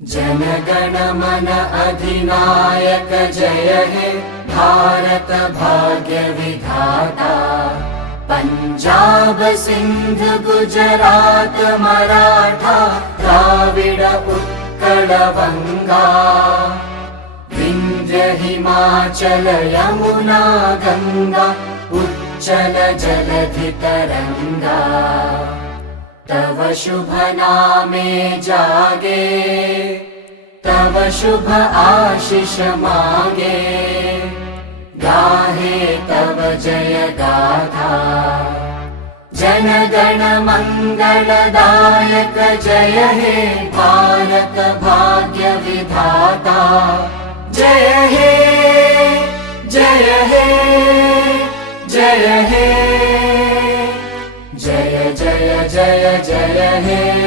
जनगण मन अधिनायक जय हे भारत भाग्य विधाता। पंजाब सिंध गुजरात मराठा द्राविड उत्कल वंगा। विंध्य हिमाचल यमुना गंगा उच्चल जलधि तरंगा। तव शुभ नामे जागे तव शुभ आशीष मागे। गाहे तव जय गाथा जनगण मंगलदायक जय हे भारत भाग्य विधाता। जय हे जय हे जय हे जय जय जय जय हे।